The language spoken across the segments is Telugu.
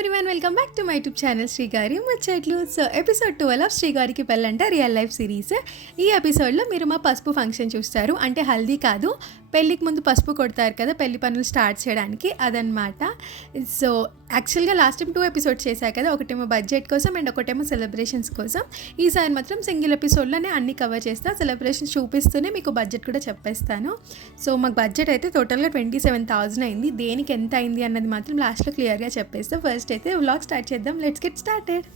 Everyone, welcome back to my YouTube channel శ్రీగారి ముచ్చట్లు. So episode 12 of శ్రీగారికి Pellanta real life series. ఈ ఎపిసోడ్లో మీరు మా పసుపు ఫంక్షన్ చూస్తారు. అంటే హల్దీ కాదు, పెళ్ళికి ముందు పసుపు కొడతారు కదా పెళ్లి పనులు స్టార్ట్ చేయడానికి, అదనమాట. సో యాక్చువల్గా లాస్ట్ టైం 2 ఎపిసోడ్స్ చేశారు కదా, ఒకటేమో బడ్జెట్ కోసం అండ్ ఒకటేమో సెలబ్రేషన్స్ కోసం. ఈసారి మాత్రం సింగిల్ ఎపిసోడ్లోనే అన్ని కవర్ చేస్తా, సెలబ్రేషన్స్ చూపిస్తూనే మీకు బడ్జెట్ కూడా చెప్పేస్తాను. సో మాకు బడ్జెట్ అయితే టోటల్గా 27,000 అయింది. దేనికి ఎంత అయింది అన్నది మాత్రం లాస్ట్లో క్లియర్గా చెప్పేస్తా. ఫస్ట్ అయితే వ్లాగ్ స్టార్ట్ చేద్దాం. Let's get started.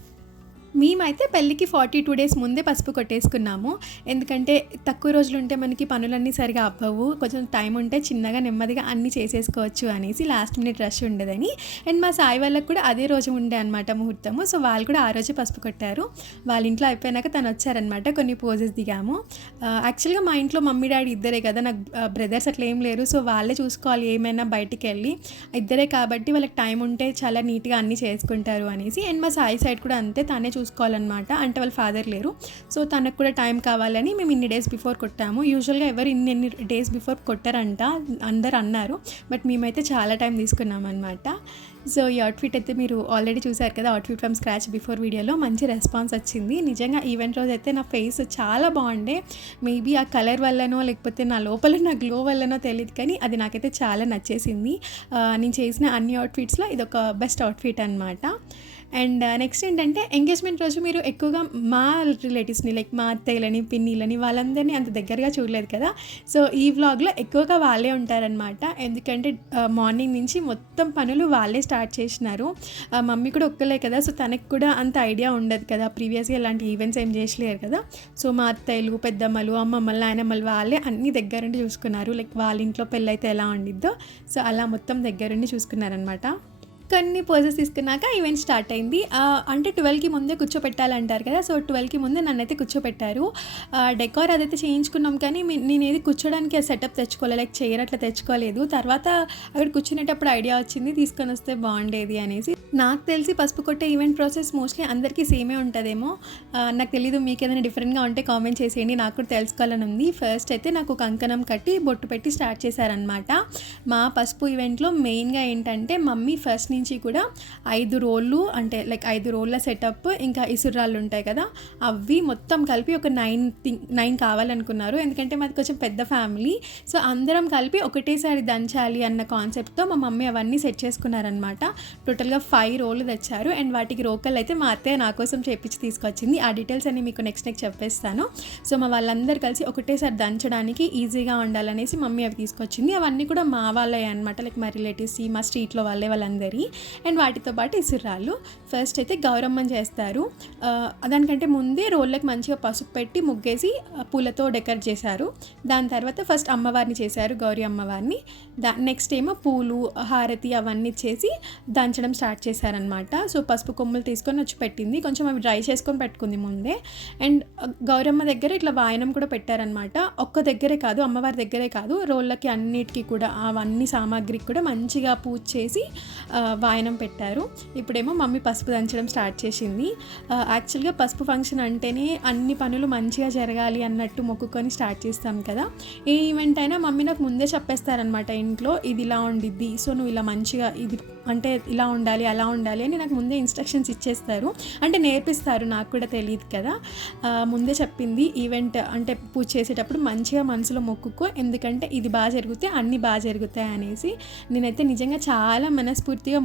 మేమైతే పెళ్ళికి 42 డేస్ ముందే పసుపు కొట్టేసుకున్నాము. ఎందుకంటే తక్కువ రోజులు ఉంటే మనకి పనులన్నీ సరిగా అవ్వవు, కొంచెం టైం ఉంటే చిన్నగా నెమ్మదిగా అన్నీ చేసేసుకోవచ్చు అనేసి లాస్ట్ మినిట్ రష్ ఉండదని. అండ్ మా సాయి వాళ్ళకి కూడా అదే రోజు ఉండే అనమాట ముహూర్తము. సో వాళ్ళు కూడా ఆ రోజే పసుపు కొట్టారు. వాళ్ళ ఇంట్లో అయిపోయినాక తను వచ్చారనమాట. కొన్ని పోజెస్ దిగాము. యాక్చువల్గా మా ఇంట్లో మమ్మీ డాడీ ఇద్దరే కదా, నాకు బ్రదర్స్ అట్లా ఏం లేరు. సో వాళ్ళే చూసుకోవాలి ఏమైనా బయటికి వెళ్ళి, ఇద్దరే కాబట్టి వాళ్ళకి టైం ఉంటే చాలా నీట్గా అన్నీ చేసుకుంటారు అనేసి. అండ్ మా సాయి సైడ్ కూడా అంతే, తనే చూసుకోవాలన్నమాట. అంటే వాళ్ళ ఫాదర్ లేరు, సో తనకు కూడా టైం కావాలని మేము ఇన్ని డేస్ బిఫోర్ కొట్టాము. యూజువల్గా ఎవరు ఇన్ని డేస్ బిఫోర్ కొట్టారంట అందరు అన్నారు, బట్ మేమైతే చాలా టైం తీసుకున్నాం అనమాట. సో ఈ అవుట్ఫిట్ అయితే మీరు ఆల్రెడీ చూసారు కదా, అవుట్ఫిట్ ఫ్రమ్ స్క్రాచ్ బిఫోర్ వీడియోలో మంచి రెస్పాన్స్ వచ్చింది. నిజంగా ఈవెంట్ రోజు అయితే నా ఫేస్ చాలా బాగుండే. మేబీ ఆ కలర్ వల్లనో లేకపోతే నా లోపల నా గ్లో వల్లనో తెలియదు, కానీ అది నాకైతే చాలా నచ్చేసింది. నేను చేసిన అన్ని అవుట్ఫిట్స్లో ఇది ఒక బెస్ట్ అవుట్ఫిట్ అనమాట. అండ్ నెక్స్ట్ ఏంటంటే, ఎంగేజ్మెంట్ రోజు మీరు ఎక్కువగా మా రిలేటివ్స్ని లైక్ మా అత్తయ్యలని పిన్నిలని వాళ్ళందరినీ అంత దగ్గరగా చూడలేదు కదా. సో ఈ వ్లాగ్లో ఎక్కువగా వాళ్ళే ఉంటారనమాట. ఎందుకంటే మార్నింగ్ నుంచి మొత్తం పనులు వాళ్ళే స్టార్ట్ చేసినారు. మమ్మీ కూడా ఒక్కలే కదా, సో తనకు కూడా అంత ఐడియా ఉండదు కదా, ప్రీవియస్గా ఇలాంటి ఈవెంట్స్ ఏం చేసలేరు కదా. సో మా అత్తయ్యలు పెద్దమ్మలు అమ్మమ్మలు నాయనమ్మలు వాళ్ళే అన్నీ దగ్గరుండి చూసుకున్నారు. లైక్ వాళ్ళ ఇంట్లో పెళ్ళైతే ఎలా ఉండిద్దో సో అలా మొత్తం దగ్గరుండి చూసుకున్నారనమాట. కొన్ని పోజెస్ తీసుకున్నాక ఈవెంట్ స్టార్ట్ అయింది. అంటే 12కి ముందే కూర్చోపెట్టాలంటారు కదా, సో 12కి ముందే నన్నైతే కూర్చోపెట్టారు. డెకార్ అదైతే చేయించుకున్నాం, కానీ నేను ఏది కూర్చోడానికి సెటప్ తెచ్చుకోలేదు, లైక్ చైర్ అట్లా తెచ్చుకోలేదు. తర్వాత అక్కడ కూర్చునేటప్పుడు ఐడియా వచ్చింది తీసుకొని వస్తే బాగుండేది అనేసి. నాకు తెలిసి పసుపు కొట్టే ఈవెంట్ ప్రాసెస్ మోస్ట్లీ అందరికీ సేమే ఉంటుందేమో, నాకు తెలీదు. మీకు ఏదైనా డిఫరెంట్గా ఉంటే కామెంట్ చేసేయండి, నాకు కూడా తెలుసుకోవాలని ఉంది. ఫస్ట్ అయితే నాకు కంకణం కట్టి బొట్టు పెట్టి స్టార్ట్ చేశారనమాట. మా పసుపు ఈవెంట్లో మెయిన్గా ఏంటంటే మమ్మీ ఫస్ట్ నుంచి కూడా 5 రోళ్ళు, అంటే లైక్ 5 రోళ్ళ సెటప్, ఇంకా ఇసురాళ్ళు ఉంటాయి కదా, అవి మొత్తం కలిపి ఒక 9 కావాలనుకున్నారు. ఎందుకంటే మాది కొంచెం పెద్ద ఫ్యామిలీ, సో అందరం కలిపి ఒకటేసారి దంచాలి అన్న కాన్సెప్ట్తో మా మమ్మీ అవన్నీ సెట్ చేసుకున్నారనమాట. టోటల్గా 5 రోళ్ళు తెచ్చారు. అండ్ వాటికి రోకలు అయితే మా అత్తయ్య నా కోసం చేపించి తీసుకొచ్చింది. ఆ డీటెయిల్స్ అన్ని మీకు నెక్స్ట్ చెప్పేస్తాను. సో మా వాళ్ళందరూ కలిసి ఒకటేసారి దంచడానికి ఈజీగా ఉండాలనేసి మమ్మీ అవి తీసుకొచ్చింది. అవన్నీ కూడా మా వాళ్ళే అనమాట, లైక్ మా రిలేటివ్స్, మా స్ట్రీట్లో వాళ్ళందరి. అండ్ వాటితో పాటు ఇసురాళ్ళు. ఫస్ట్ అయితే గౌరమ్మని చేస్తారు. దానికంటే ముందే రోళ్ళకి మంచిగా పసుపు పెట్టి ముగ్గేసి పూలతో డెకరేట్ చేశారు. దాని తర్వాత ఫస్ట్ అమ్మవారిని చేశారు, గౌరీ అమ్మవారిని. నెక్స్ట్ ఏమో పూలు హారతి అవన్నీ చేసి దంచడం స్టార్ట్ చేశారనమాట. సో పసుపు కొమ్ములు తీసుకొని వచ్చి పెట్టింది, కొంచెం అవి డ్రై చేసుకొని పెట్టుకుంది ముందే. అండ్ గౌరమ్మ దగ్గర ఇట్లా వాయనం కూడా పెట్టారనమాట. ఒక్క దగ్గరే కాదు, అమ్మవారి దగ్గరే కాదు, రోళ్ళకి అన్నిటికీ కూడా అవన్నీ సామాగ్రికి కూడా మంచిగా పూజ చేసి వాయనం పెట్టారు. ఇప్పుడేమో మమ్మీ పసుపు దంచడం స్టార్ట్ చేసింది. యాక్చువల్గా పసుపు ఫంక్షన్ అంటేనే అన్ని పనులు మంచిగా జరగాలి అన్నట్టు మొక్కుకొని స్టార్ట్ చేస్తాం కదా. ఏ ఈవెంట్ అయినా మమ్మీ నాకు ముందే చెప్పేస్తారనమాట ఇంట్లో, ఇది ఇలా ఉండిద్ది, సో నువ్వు ఇలా మంచిగా ఇది అంటే ఇలా ఉండాలి అలా ఉండాలి అని నాకు ముందే ఇన్స్ట్రక్షన్స్ ఇచ్చేస్తారు. అంటే నేర్పిస్తారు, నాకు కూడా తెలియదు కదా. ముందే చెప్పింది ఈవెంట్ అంటే పూజ చేసేటప్పుడు మంచిగా మనసులో మొక్కుకో, ఎందుకంటే ఇది బాగా జరిగితే అన్నీ బాగా జరుగుతాయి అనేసి. నేనైతే నిజంగా చాలా మనస్ఫూర్తిగా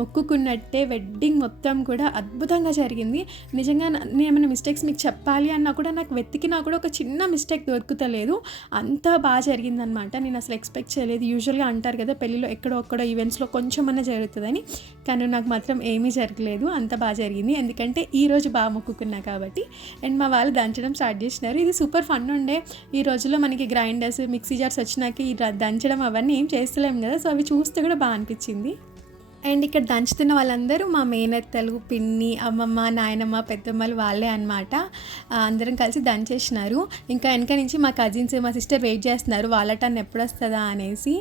మొక్కుకున్నట్టే వెడ్డింగ్ మొత్తం కూడా అద్భుతంగా జరిగింది. నిజంగా నేను ఏమైనా మిస్టేక్స్ మీకు చెప్పాలి అన్నా కూడా నాకు వెతికినా కూడా ఒక చిన్న మిస్టేక్ దొరుకుతలేదు, అంత బాగా జరిగిందనమాట. నేను అసలు ఎక్స్పెక్ట్ చేయలేదు. యూజువల్గా అంటారు కదా పెళ్ళిలో ఎక్కడో ఈవెంట్స్లో కొంచెమన్నా జరుగుతుందని, కానీ నాకు మాత్రం ఏమీ జరగలేదు, అంత బాగా జరిగింది. ఎందుకంటే ఈరోజు బాగా మొక్కుకున్నా కాబట్టి. అండ్ మా వాళ్ళు దంచడం స్టార్ట్ చేసినారు. ఇది సూపర్ ఫన్ ఉండే. ఈ రోజుల్లో మనకి గ్రైండర్స్ మిక్సీ జార్స్ వచ్చినాక ఈ దంచడం అవన్నీ ఏం చేస్తలేము కదా, సో అవి చూస్తే కూడా బాగా అనిపించింది. అండ్ ఇక్కడ దంచుతున్న వాళ్ళందరూ మా మేనత్తలు, పిన్ని, అమ్మమ్మ, నాయనమ్మ, పెద్దమ్మలు వాళ్ళే అనమాట. అందరం కలిసి దంచేసినారు. ఇంకా వెనక నుంచి మా కజిన్స్, మా సిస్టర్ వెయిట్ చేస్తున్నారు వాళ్ళ టర్న్ ఎప్పుడు వస్తుందా అనేసి.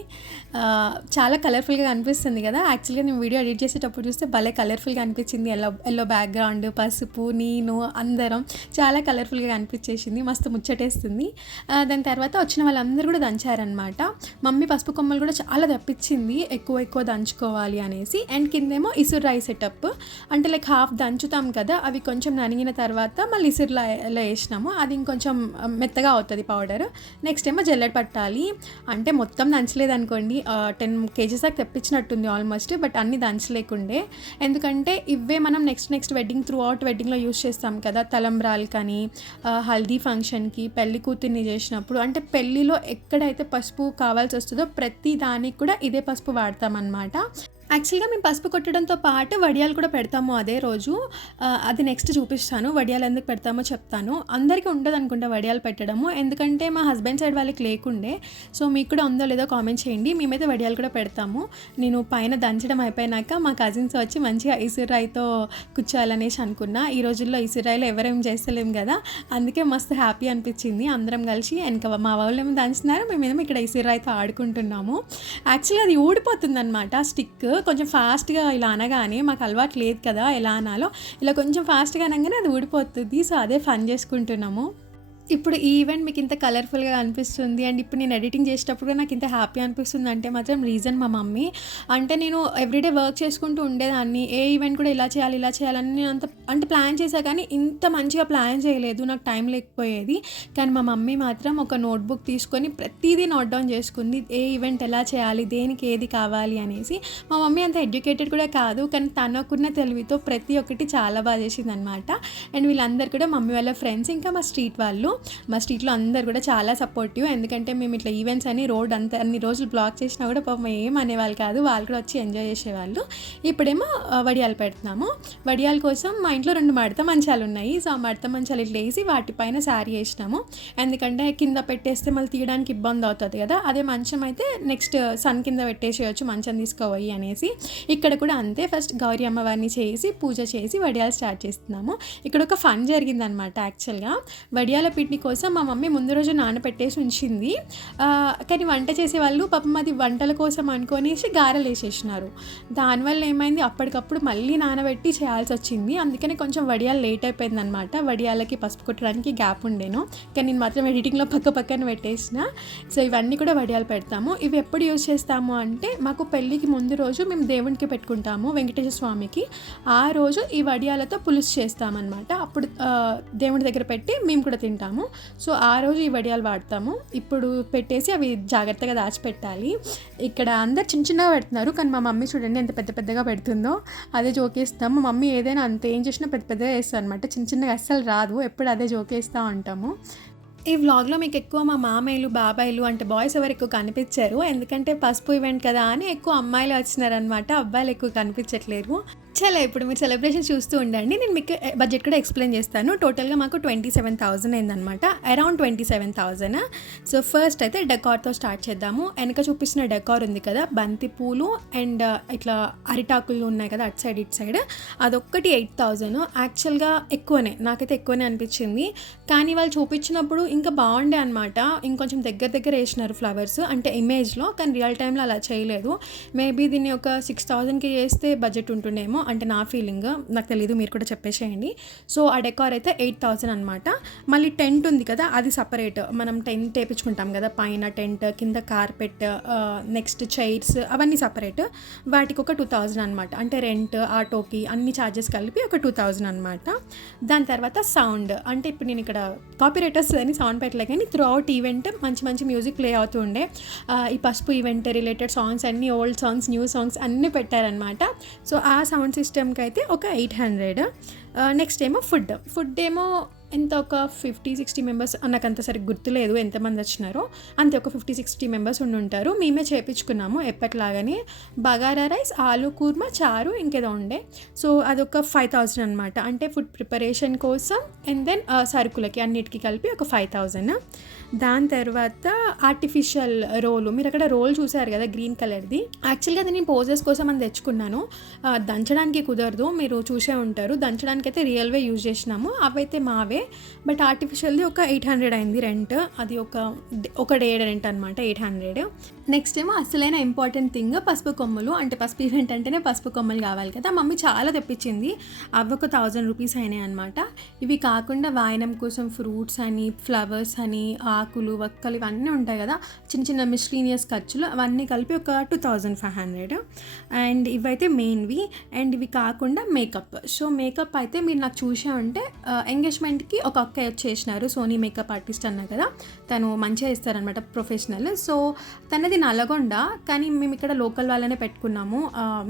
చాలా కలర్ఫుల్గా అనిపిస్తుంది కదా. యాక్చువల్గా నేను వీడియో ఎడిట్ చేసేటప్పుడు చూస్తే భలే కలర్ఫుల్గా అనిపించింది. ఎల్లో బ్యాక్గ్రౌండ్, పసుపు, నేను అందరం చాలా కలర్ఫుల్గా అనిపించేసింది, మస్తు ముచ్చటేస్తుంది. దాని తర్వాత వచ్చిన వాళ్ళందరూ కూడా దంచారనమాట. మమ్మీ పసుపు కొమ్మలు కూడా చాలా తెప్పించింది, ఎక్కువ దంచుకోవాలి అనేసి. పెట్టేసి అండ్ కిందేమో ఇసురాయి సెటప్, అంటే లైక్ హాఫ్ దంచుతాం కదా, అవి కొంచెం నలిగిన తర్వాత మళ్ళీ ఇసురులో వేసినాము, అది ఇంకొంచెం మెత్తగా అవుతుంది పౌడర్. నెక్స్ట్ ఏమో జల్లెడ పట్టాలి, అంటే మొత్తం దంచలేదు అనుకోండి, 10 kgs దాకా తెప్పించినట్టుంది ఆల్మోస్ట్, బట్ అన్నీ దంచలేకుండే. ఎందుకంటే ఇవే మనం నెక్స్ట్ వెడ్డింగ్ త్రూ అవుట్ వెడ్డింగ్లో యూస్ చేస్తాం కదా, తలంబ్రాలు కానీ హల్దీ ఫంక్షన్కి, పెళ్లి కూతుర్ని చేసినప్పుడు, అంటే పెళ్ళిలో ఎక్కడైతే పసుపు కావాల్సి వస్తుందో ప్రతి దానికి కూడా ఇదే పసుపు వాడతామన్నమాట. యాక్చువల్గా మేము పసుపు కొట్టడంతో పాటు వడియాలు కూడా పెడతాము అదే రోజు. అది నెక్స్ట్ చూపిస్తాను, వడియాలు ఎందుకు పెడతామో చెప్తాను. అందరికీ ఉండదు అనుకుంటా వడియాలు పెట్టడము, ఎందుకంటే మా హస్బెండ్ సైడ్ వాళ్ళకి లేకుండే. సో మీకు కూడా ఉందో లేదో కామెంట్ చేయండి. మేమైతే వడియాలు కూడా పెడతాము. నేను పైన దంచడం అయిపోయినాక మా కజిన్స్ వచ్చి మంచిగా ఇసురాయితో కూర్చోవాలనేసి అనుకున్నా. ఈ రోజుల్లో ఇసురాయిలో ఎవరేం చేస్తలేం కదా, అందుకే మస్తు హ్యాపీ అనిపించింది. అందరం కలిసి వెనక మా వాళ్ళు ఏమో దంచుతున్నారు, మేమేమో ఇక్కడ ఇసురాయితో ఆడుకుంటున్నాము. యాక్చువల్గా అది ఊడిపోతుంది అనమాట స్టిక్, కొంచెం ఫాస్ట్గా ఇలా అనగానే, మాకు అలవాటు లేదు కదా ఎలా అనాలో, ఇలా కొంచెం ఫాస్ట్గా అనగానే అది ఊడిపోతుంది. సో అదే ఫన్ చేసుకుంటున్నాము. ఇప్పుడు ఈ ఈవెంట్ మీకు ఇంత కలర్ఫుల్గా అనిపిస్తుంది అండ్ ఇప్పుడు నేను ఎడిటింగ్ చేసేటప్పుడు కూడా నాకు ఇంత హ్యాపీ అనిపిస్తుంది అంటే మాత్రం రీజన్ మా మమ్మీ. అంటే నేను ఎవ్రీడే వర్క్ చేసుకుంటూ ఉండేదాన్ని, ఏ ఈవెంట్ కూడా ఇలా చేయాలని నేను అంటే ప్లాన్ చేశా, కానీ ఇంత మంచిగా ప్లాన్ చేయలేదు, నాకు టైం లేకపోయేది. కానీ మా మమ్మీ మాత్రం ఒక నోట్బుక్ తీసుకొని ప్రతిదీ నోట్ డౌన్ చేసుకుంది, ఏ ఈవెంట్ ఎలా చేయాలి, దేనికి ఏది కావాలి అనేసి. మా మమ్మీ అంత ఎడ్యుకేటెడ్ కూడా కాదు, కానీ తనకున్న తెలివితో ప్రతి ఒక్కటి చాలా బాగా చేసింది అనమాట. అండ్ వీళ్ళందరూ కూడా మమ్మీ వాళ్ళ ఫ్రెండ్స్, ఇంకా మా స్ట్రీట్ వాళ్ళు. మా స్ట్రీట్లో అందరు కూడా చాలా సపోర్టివ్, ఎందుకంటే మేము ఇట్లా ఈవెంట్స్ అని రోడ్ అంతా అన్ని రోజులు బ్లాక్ చేసినా కూడా పాపం ఏం అనేవాళ్ళు కాదు, వాళ్ళు కూడా వచ్చి ఎంజాయ్ చేసేవాళ్ళు. ఇప్పుడేమో వడియాలు పెడుతున్నాము. వడియాల కోసం మా ఇంట్లో 2 మడత మంచాలు ఉన్నాయి. సో ఆ మడత మంచాలు ఇట్లా వేసి వాటిపైన శారీ వేసినాము, ఎందుకంటే కింద పెట్టేస్తే మళ్ళీ తీయడానికి ఇబ్బంది అవుతుంది కదా. అదే మంచం అయితే నెక్స్ట్ సన్ కింద పెట్టేసేయచ్చు, మంచం తీసుకోవాలి అనేసి. ఇక్కడ కూడా అంతే, ఫస్ట్ గౌరీ అమ్మవారిని చేసి పూజ చేసి వడియాలు స్టార్ట్ చేస్తున్నాము. ఇక్కడ ఒక ఫన్ జరిగిందనమాట. యాక్చువల్గా వడియాల పిండి కోసం మా మమ్మీ ముందు రోజు నానబెట్టేసి ఉంచింది, కానీ వంట చేసేవాళ్ళు పాపం అది వంటల కోసం అనుకొనేసి గారెలు వేసేసినారు. దానివల్ల ఏమైంది, అప్పటికప్పుడు మళ్ళీ నానబెట్టి చేయాల్సి వచ్చింది. అందుకని కొంచెం వడియాలు లేట్ అయిపోయింది అనమాట. వడియాలకి పసుపు కొట్టడానికి గ్యాప్ ఉండేను, కానీ నేను మాత్రం ఎడిటింగ్లో పక్కన పెట్టేసిన. సో ఇవన్నీ కూడా వడియాలు పెడతాము. ఇవి ఎప్పుడు యూజ్ చేస్తాము అంటే, మాకు పెళ్ళికి ముందు రోజు మేము దేవునికి పెట్టుకుంటాము, వెంకటేశ్వర స్వామికి. ఆ రోజు ఈ వడియాలతో పులుసు చేస్తామన్నమాట. అప్పుడు దేవుడి దగ్గర పెట్టి మేము కూడా తింటాము. సో ఆ రోజు ఈ వడియాలు వాడతాము. ఇప్పుడు పెట్టేసి అవి జాగ్రత్తగా దాచిపెట్టాలి. ఇక్కడ అందరు చిన్నగా పెడుతున్నారు, కానీ మా మమ్మీ చూడండి ఎంత పెద్దగా పెడుతుందో, అదే జోకేస్తాము. మా మమ్మీ ఏదైనా అంత ఏం చేసినా పెద్దగా వేస్తాం అనమాట, చిన్నగా అస్సలు రాదు, ఎప్పుడు అదే జోకేస్తూ ఉంటాము. ఈ వ్లాగ్లో మీకు ఎక్కువ మా మామయ్యలు, బాబాయిలు అంటే బాయ్స్ ఎవరు ఎక్కువ కనిపించారు, ఎందుకంటే పసుపు ఈవెంట్ కదా అని ఎక్కువ అమ్మాయిలు వచ్చినారనమాట, అబ్బాయిలు ఎక్కువ కనిపించట్లేరు. చాలా ఇప్పుడు మీరు సెలబ్రేషన్ చూస్తూ ఉండండి, నేను మీకు బడ్జెట్ కూడా ఎక్స్ప్లెయిన్ చేస్తాను. టోటల్గా మాకు 27,000 అయిందనమాట, అరౌండ్ 27,000. సో ఫస్ట్ అయితే డెకార్తో స్టార్ట్ చేద్దాము. వెనక చూపిస్తున్న డెకార్ ఉంది కదా, బంతి పూలు అండ్ ఇట్లా అరిటాకులు ఉన్నాయి కదా అటు సైడ్ ఇటు సైడ్, అదొక్కటి 8,000. యాక్చువల్గా ఎక్కువనే, నాకైతే ఎక్కువనే అనిపించింది, కానీ వాళ్ళు చూపించినప్పుడు ఇంకా బాగుండే అనమాట. ఇంకొంచెం దగ్గర వేసినారు ఫ్లవర్స్, అంటే ఇమేజ్లో, కానీ రియల్ టైంలో అలా చేయలేదు. మేబీ దీన్ని ఒక 6,000కి చేస్తే బడ్జెట్ ఉంటుండేమో, అంటే నా ఫీలింగ్, నాకు తెలీదు, మీరు కూడా చెప్పేసేయండి. సో ఆ డెకార్ అయితే 8,000 అనమాట. మళ్ళీ టెంట్ ఉంది కదా, అది సపరేట్, మనం టెంట్ వేయించుకుంటాం కదా, పైన టెంట్, కింద కార్పెట్, నెక్స్ట్ చైర్స్, అవన్నీ సపరేట్, వాటికి ఒక 2,000 అనమాట. అంటే రెంట్, ఆటోకి అన్ని ఛార్జెస్ కలిపి ఒక 2,000 అనమాట. దాని తర్వాత సౌండ్, అంటే ఇప్పుడు నేను ఇక్కడ కాపీరైటర్స్ అని సౌండ్ పెట్టలే, కానీ త్రూ అవుట్ ఈవెంట్ మంచి మ్యూజిక్ ప్లే అవుతూ ఉండే. ఈ పసుపు ఈవెంట్ రిలేటెడ్ సాంగ్స్ అన్నీ, ఓల్డ్ సాంగ్స్, న్యూ సాంగ్స్ అన్నీ పెట్టారనమాట. సో ఆ సౌండ్ సిస్టమ్కి అయితే ఒక 800. నెక్స్ట్ ఏమో ఫుడ్ ఏమో ఎంత, ఒక 50-60 మెంబర్స్, నాకు అంత సరిగ్గా గుర్తులేదు ఎంతమంది వచ్చినారో, అంతే ఒక 50-60 మెంబర్స్ ఉంటారు. మేమే చేయించుకున్నాము ఎప్పటిలాగానే. బగారా రైస్, ఆలు కూర్మా, చారు, ఇంకేదో ఉండే. సో అదొక 5,000 అనమాట, అంటే ఫుడ్ ప్రిపరేషన్ కోసం అండ్ దెన్ సరుకులకి అన్నిటికీ కలిపి ఒక 5,000. దాని తర్వాత ఆర్టిఫిషియల్ రోలు, మీరు అక్కడ రోల్ చూసారు కదా గ్రీన్ కలర్ది, యాక్చువల్గా అది నేను పోజెస్ కోసం అని తెచ్చుకున్నాను, దంచడానికి కుదరదు, మీరు చూసే ఉంటారు. దంచడానికి అయితే రియల్వే యూజ్ చేసినాము, అవైతే మావే. బట్ ఆర్టిఫిషియల్ది ఒక 800 అయింది రెంట్. అది ఒక డే రెంట్ అనమాట 800. నెక్స్ట్ ఏమో అసలైన ఇంపార్టెంట్ థింగ్ పసుపు కొమ్ములు. అంటే పసుపు ఈవెంట్ అంటేనే పసుపు కొమ్ములు కావాలి కదా. మమ్మీ చాలా తెప్పించింది, అవి ఒక 1000 రూపీస్ అయినాయి అనమాట. ఇవి కాకుండా వాయనం కోసం ఫ్రూట్స్ అని, ఫ్లవర్స్ అని, ఆకులు, వక్కలు ఇవన్నీ ఉంటాయి కదా, చిన్న చిన్న మిస్లీనియస్ ఖర్చులు, అవన్నీ కలిపి ఒక 2500. అండ్ ఇవైతే మెయిన్వి. అండ్ ఇవి కాకుండా మేకప్. సో మేకప్ అయితే మీరు నాకు చూసే ఉంటే ఎంగేజ్మెంట్కి ఒక అక్క వచ్చేసినారు, సోనీ మేకప్ ఆర్టిస్ట్ అన్నా కదా, తను మంచిగా ఇస్తారనమాట, ప్రొఫెషనల్. సో తనది నల్గొండ, కానీ మేము ఇక్కడ లోకల్ వాళ్ళనే పెట్టుకున్నాము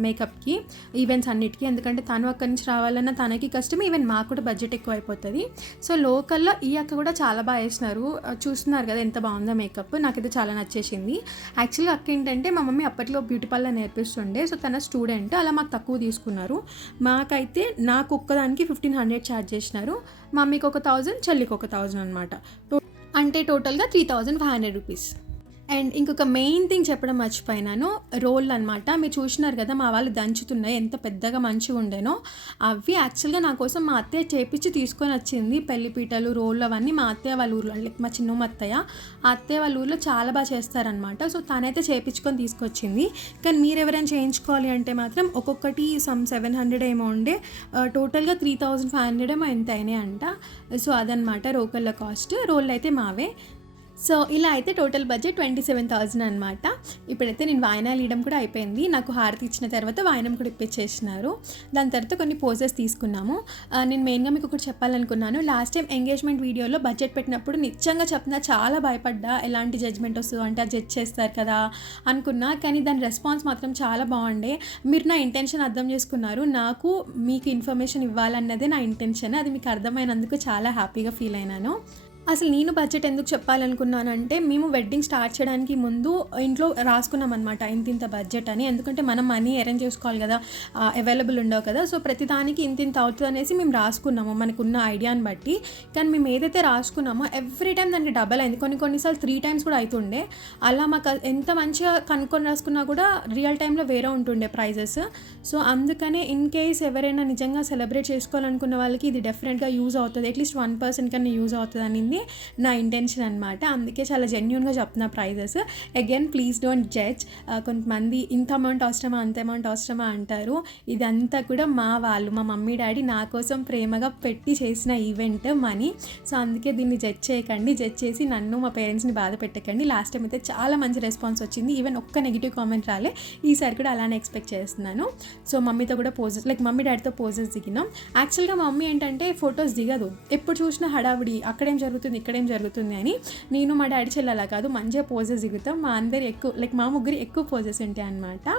మేకప్కి, ఈవెంట్స్ అన్నిటికీ. ఎందుకంటే తను అక్కడి నుంచి రావాలన్నా తనకి కష్టం, ఈవెన్ మాకు కూడా బడ్జెట్ ఎక్కువ అయిపోతుంది. సో లోకల్లో ఈ అక్క కూడా చాలా బాగా వేసినారు. చూస్తున్నారు కదా ఎంత బాగుందో మేకప్, నాకైతే చాలా నచ్చేసింది. యాక్చువల్గా అక్క ఏంటంటే మా మమ్మీ అప్పట్లో బ్యూటీ పార్లర్ నేర్పిస్తుండే, సో తన స్టూడెంట్, అలా మాకు తక్కువ తీసుకున్నారు. మాకైతే నాకు ఒక్కదానికి 1500 ఛార్జ్ చేసినారు, మమ్మీకి ఒక 1000, చెల్లికి ఒక 1000 అనమాట. అంటే టోటల్గా 3500 రూపీస్. అండ్ ఇంకొక మెయిన్ థింగ్ చెప్పడం మర్చిపోయినాను, రోల్ అనమాట. మీరు చూసినారు కదా మా వాళ్ళు దంచుతున్నాయి, ఎంత పెద్దగా మంచిగా ఉండేనో. అవి యాక్చువల్గా నా కోసం మా అత్తయ్య చేపించి తీసుకొని వచ్చింది. పెళ్లిపీటలు, రోళ్ళు అవన్నీ మా అత్తయ్య వాళ్ళ ఊర్లో, లైక్ మా చిన్నమ్మ అత్తయ్య, ఆ అత్తయ్య వాళ్ళ ఊర్లో చాలా బాగా చేస్తారనమాట. సో తనైతే చేపించుకొని తీసుకొచ్చింది. కానీ మీరు ఎవరైనా చేయించుకోవాలి అంటే మాత్రం ఒక్కొక్కటి 700 ఏమో ఉండే, టోటల్గా 3500 ఏమో ఎంత అయినాయి అంట. సో అదనమాట రోకళ్ళ కాస్ట్. రోళ్ళు అయితే మావే. సో ఇలా అయితే టోటల్ బడ్జెట్ 27,000 అనమాట. ఇప్పుడైతే నేను వాయనాలు ఇవ్వడం కూడా అయిపోయింది. నాకు హారతి ఇచ్చిన తర్వాత వాయనం కూడా ఇప్పించేసినారు. దాని తర్వాత కొన్ని పోజెస్ తీసుకున్నాము. నేను మెయిన్గా మీకు ఒకటి చెప్పాలనుకున్నాను, లాస్ట్ టైం ఎంగేజ్మెంట్ వీడియోలో బడ్జెట్ పెట్టినప్పుడు నిజంగా చెప్తున్నా చాలా భయపడ్డా, ఎలాంటి జడ్జ్మెంట్ వస్తుందో అంటే జడ్జ్ చేస్తారు కదా అనుకున్నా. కానీ దాని రెస్పాన్స్ మాత్రం చాలా బాగుండే. మీరు నా ఇంటెన్షన్ అర్థం చేసుకున్నారు, నాకు మీకు ఇన్ఫర్మేషన్ ఇవ్వాలన్నదే నా ఇంటెన్షన్. అది మీకు అర్థమైనందుకు చాలా హ్యాపీగా ఫీల్ అయినాను. అసలు నేను బడ్జెట్ ఎందుకు చెప్పాలనుకున్నానంటే, మేము వెడ్డింగ్ స్టార్ట్ చేయడానికి ముందు ఇంట్లో రాసుకున్నాం అనమాట ఇంత బడ్జెట్ అని. ఎందుకంటే మనం మనీ అరేంజ్ చేసుకోవాలి కదా, అవైలబుల్ ఉండవు కదా. సో ప్రతిదానికి ఇంత అవుతుంది అనేసి మేము రాసుకున్నాము మనకున్న ఐడియాని బట్టి. కానీ మేము ఏదైతే రాసుకున్నామో ఎవ్రీ టైం దానికి డబల్ అయింది, కొన్నిసార్లు 3 times కూడా అవుతుండే. అలా మాకు ఎంత మంచిగా కనుక్కొని రాసుకున్నా కూడా రియల్ టైంలో వేరే ఉంటుండే ప్రైజెస్. సో అందుకనే ఇన్ కేస్ ఎవరైనా నిజంగా సెలబ్రేట్ చేసుకోవాలనుకున్న వాళ్ళకి ఇది డెఫినెట్గా యూజ్ అవుతుంది, అట్లీస్ట్ 1% కన్నా యూజ్ అవుతుంది అని నా ఇంటెన్షన్ అనమాట. అందుకే చాలా జెన్యూన్గా చెప్తున్నా prizes. Again please don't judge. కొంతమంది ఇంత అమౌంట్ అవసరమా, అంత అమౌంట్ అవసరమా అంటారు. ఇదంతా కూడా మా మమ్మీ డాడీ నా కోసం ప్రేమగా పెట్టి చేసిన ఈవెంట్ మనీ. సో అందుకే దీన్ని జడ్జ్ చేయకండి, జడ్జ్ చేసి నన్ను మా పేరెంట్స్ని బాధ పెట్టకండి. లాస్ట్ టైం అయితే చాలా మంచి రెస్పాన్స్ వచ్చింది, ఈవెన్ ఒక్క నెగిటివ్ కామెంట్ రాలే. ఈసారి కూడా అలానే ఎక్స్పెక్ట్ చేస్తున్నాను. సో మమ్మీతో కూడా పోజెస్, లైక్ మమ్మీ డాడీతో పోజెస్ దిగినాం. యాక్చువల్గా మా మమ్మీ ఏంటంటే ఫొటోస్ దిగదు, ఎప్పుడు చూసినా హడావిడి, అక్కడేం జరుగుతుంది ఇక్కడేం జరుగుతుంది అని. నేను మా డాడీ చెల్లెలా కాదు, మంచిగా పోజెస్ దిగుతాం. మా అందరి ఎక్కువ, లైక్ మా ముగ్గురు ఎక్కువ పోజెస్ ఉంటాయి అన్నమాట.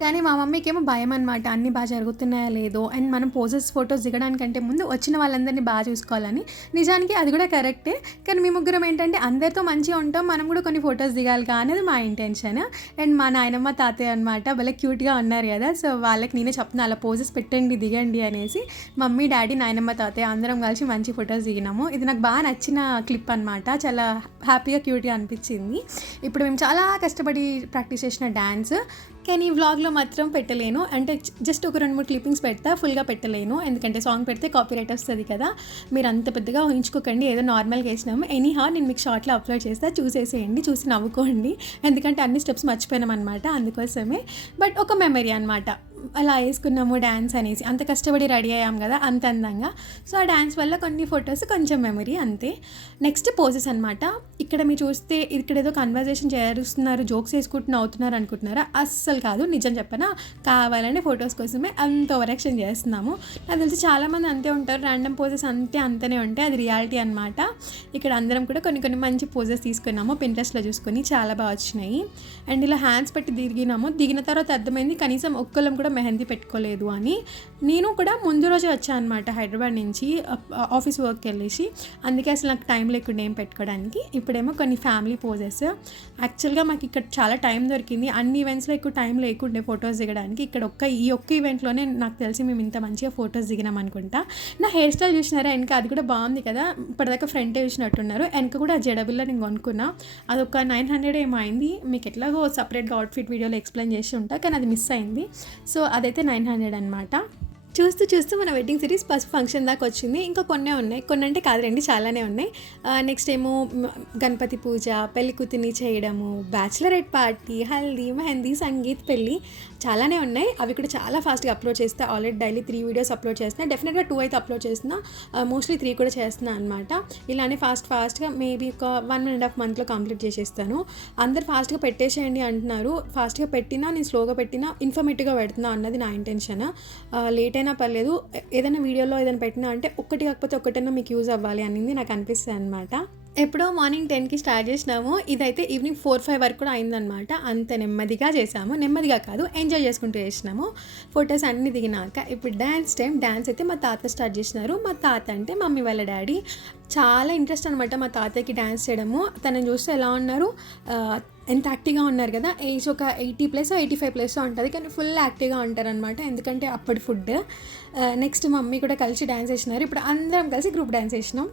కానీ మా మమ్మీకి ఏమో భయం అనమాట, అన్నీ బాగా జరుగుతున్నాయా లేదో, అండ్ మనం పోజెస్ ఫొటోస్ దిగడానికంటే ముందు వచ్చిన వాళ్ళందరినీ బాగా చూసుకోవాలని. నిజానికి అది కూడా కరెక్టే, కానీ మీ ముగ్గురం ఏంటంటే అందరితో మంచిగా ఉంటాం, మనం కూడా కొన్ని ఫొటోస్ దిగాలి అనేది మా ఇంటెన్షన్. అండ్ మా నాయనమ్మ తాతయ్య అనమాట భలే క్యూట్గా ఉన్నారు కదా, సో వాళ్ళకి నేనే చెప్తున్నా అలా పోజెస్ పెట్టండి దిగండి అనేసి. మమ్మీ డాడీ నాయనమ్మ తాతయ్య అందరం కలిసి మంచి ఫొటోస్ దిగినాము. ఇది నాకు బాగా నచ్చిన క్లిప్ అనమాట, చాలా హ్యాపీగా క్యూట్గా అనిపించింది. ఇప్పుడు మేము చాలా కష్టపడి ప్రాక్టీస్ చేసిన డ్యాన్స్, కానీ వ్లాగ్లో మాత్రం పెట్టలేను. అంటే జస్ట్ ఒక 2-3 క్లిప్పింగ్స్ పెడతా, ఫుల్గా పెట్టలేను. ఎందుకంటే సాంగ్ పెడితే కాపీరైట్ వస్తుంది కదా. మీరు అంత పెద్దగా ఊహించుకోకండి, ఏదో నార్మల్గా వేసినాము. ఎనీహా నేను మీకు షార్ట్లో అప్లోడ్ చేస్తా, చూసేసేయండి, చూసి నవ్వుకోండి. ఎందుకంటే అన్ని స్టెప్స్ మర్చిపోయినాం అనమాట, అందుకోసమే. బట్ ఒక మెమరీ అనమాట, అలా వేసుకున్నాము డ్యాన్స్ అనేసి. అంత కష్టపడి రెడీ అయ్యాం కదా అంత అందంగా. సో ఆ డ్యాన్స్ వల్ల కొన్ని ఫొటోస్, కొంచెం మెమరీ అంతే. నెక్స్ట్ పోజెస్ అనమాట. ఇక్కడ మీరు చూస్తే ఇక్కడ ఏదో కన్వర్జేషన్ చేస్తున్నారు, జోక్స్ వేసుకుంటున్నా అవుతున్నారు అనుకుంటున్నారా? అస్సలు కాదు, నిజం చెప్పనా, కావాలనే ఫొటోస్ కోసమే అంత ఓవరాక్షన్ చేస్తున్నాము. నాకు తెలిసి చాలామంది అంతే ఉంటారు, ర్యాండమ్ పోజెస్ అంతనే ఉంటాయి, అది రియాలిటీ అనమాట. ఇక్కడ అందరం కూడా కొన్ని మంచి పోజెస్ తీసుకున్నాము, పింట్రెస్ట్లో చూసుకొని చాలా బాగా వచ్చినాయి. అండ్ ఇలా హ్యాండ్స్ పెట్టి దిగిన తర్వాత అర్థమైంది కనీసం ఒక్కళ్ళం కూడా మెహందీ పెట్టుకోలేదు అని. నేను కూడా ముందు రోజే వచ్చాను అనమాట హైదరాబాద్ నుంచి, ఆఫీస్ వర్క్కి వెళ్ళేసి. అందుకే అసలు నాకు టైం లేకుండా ఏం పెట్టుకోవడానికి. ఇప్పుడేమో కొన్ని ఫ్యామిలీ పోజెస్. యాక్చువల్గా మాకు ఇక్కడ చాలా టైం దొరికింది, అన్ని ఈవెంట్స్లో ఎక్కువ టైం లేకుండే ఫొటోస్ దిగడానికి. ఇక్కడ ఈ ఒక్క ఈవెంట్లోనే నాకు తెలిసి మేము ఇంత మంచిగా ఫొటోస్ దిగినాం అనుకుంటా. నా హెయిర్ స్టైల్ చూసినారా వెనక, అది కూడా బాగుంది కదా, ఇప్పటిదాకా ఫ్రంటే చూసినట్టున్నారు. వెనక కూడా జడబిల్ల నేను కొనుక్కున్నా, అదొక 900 ఏమో అయింది. మీకు ఎట్లాగో సపరేట్గా అవుట్ఫిట్ వీడియోలో ఎక్స్ప్లెయిన్ చేసి ఉంటా, కానీ అది మిస్ అయింది. సో అదైతే 900 అనమాట. చూస్తూ చూస్తూ మన వెడ్డింగ్ సిరీస్ పసుపు ఫంక్షన్ దాకా వచ్చింది. ఇంకా కొన్నే ఉన్నాయి. కొన్ని అంటే కాదులెండి, చాలానే ఉన్నాయి. నెక్స్ట్ ఏమో గణపతి పూజ, పెళ్లి కూతుర్ని చేయడము, బ్యాచిలరేట్ పార్టీ, హల్దీ, మెహందీ, సంగీత్, పెళ్ళి చాలానే ఉన్నాయి. అవి కూడా చాలా ఫాస్ట్గా అప్లోడ్ చేస్తా. ఆల్రెడీ డైలీ 3 వీడియోస్ అప్లోడ్ చేస్తున్నా. డెఫినెట్గా 2 అయితే అప్లోడ్ చేస్తున్నా. మోస్ట్లీ 3 కూడా చేస్తున్నా అనమాట. ఇలానే ఫాస్ట్గా మేబీ ఒక 1.5 మంత్లో కంప్లీట్ చేసేస్తాను. అందరు ఫాస్ట్గా పెట్టేసేయండి అంటున్నారు. ఫాస్ట్గా పెట్టినా, నేను స్లోగా పెట్టినా ఇన్ఫర్మేటివ్గా పెడుతున్నా అన్నది నా ఇంటెన్షన్. లేట్ అయినా పర్లేదు, ఏదైనా వీడియోలో ఏదైనా పెట్టినా అంటే ఒక్కటి కాకపోతే ఒక్కటైనా మీకు యూజ్ అవ్వాలి అనేది నాకు అనిపిస్తుంది అనమాట. ఎప్పుడో మార్నింగ్ 10కి స్టార్ట్ చేసినాము. ఇదైతే ఈవినింగ్ 4-5 వరకు కూడా అయిందనమాట. అంత నెమ్మదిగా చేసాము. నెమ్మదిగా కాదు, ఎంజాయ్ చేసుకుంటూ చేసినాము. ఫొటోస్ అన్నీ దిగినాక ఇప్పుడు డ్యాన్స్ టైం. డ్యాన్స్ అయితే మా తాత స్టార్ట్ చేసినారు. మా తాత అంటే మమ్మీ వాళ్ళ డాడీ. చాలా ఇంట్రెస్ట్ అనమాట మా తాతయ్యకి డ్యాన్స్ చేయడము. తనని చూస్తే ఎలా ఉన్నారు, ఎంత యాక్టివ్గా ఉన్నారు కదా. ఏజ్ ఒక 80+ 85+ ఉంటుంది, కానీ ఫుల్ యాక్టివ్గా ఉంటారనమాట. ఎందుకంటే అప్పటి ఫుడ్. నెక్స్ట్ మమ్మీ కూడా కలిసి డ్యాన్స్ చేసినారు. ఇప్పుడు అందరం కలిసి గ్రూప్ డ్యాన్స్ చేసినాం.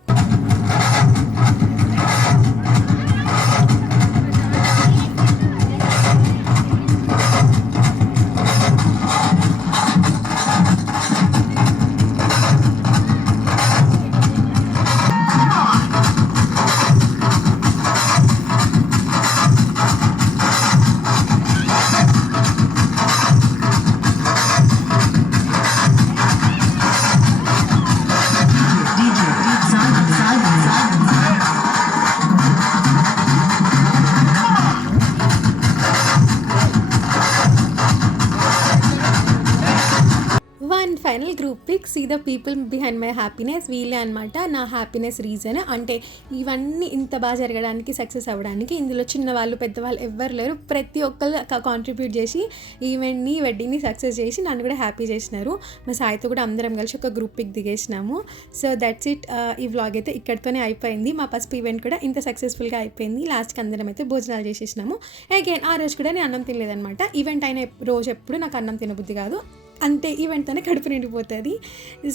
Final group pic. See the people behind my happiness. వీళ్ళే అనమాట నా హ్యాపీనెస్ రీజన్. అంటే ఇవన్నీ ఇంత బాగా జరగడానికి, సక్సెస్ అవ్వడానికి ఇందులో చిన్నవాళ్ళు పెద్దవాళ్ళు ఎవ్వరు లేరు. ప్రతి ఒక్కరు కాంట్రిబ్యూట్ చేసి ఈవెంట్ని, వెడ్డింగ్ని సక్సెస్ చేసి నన్ను కూడా హ్యాపీ చేసినారు. మా సాయితో కూడా అందరం కలిసి ఒక గ్రూప్ పిక్ దిగేసినాము. So that's it. ఈ వ్లాగ్ అయితే ఇక్కడితోనే అయిపోయింది. మా పసుపు ఈవెంట్ కూడా ఇంత సక్సెస్ఫుల్గా అయిపోయింది. లాస్ట్కి అందరం అయితే భోజనాలు చేసేసినాము. అగైన్ ఆ రోజు కూడా నేను అన్నం తినలేదనమాట. ఈవెంట్ అయిన రోజు ఎప్పుడు నాకు అన్నం తినబుద్ధి కాదు. అంతే, ఈవెంట్తోనే కడుపు నిండిపోతుంది.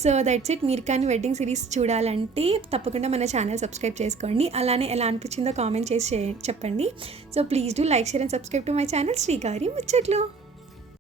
So that's it. మీరు కానీ వెడ్డింగ్ సిరీస్ చూడాలంటే తప్పకుండా మన ఛానల్ సబ్స్క్రైబ్ చేసుకోండి. అలానే ఎలా అనిపించిందో కామెంట్ చేసి చెప్పండి. So please do like, share and subscribe to my channel శ్రీగారి ముచ్చట్లు.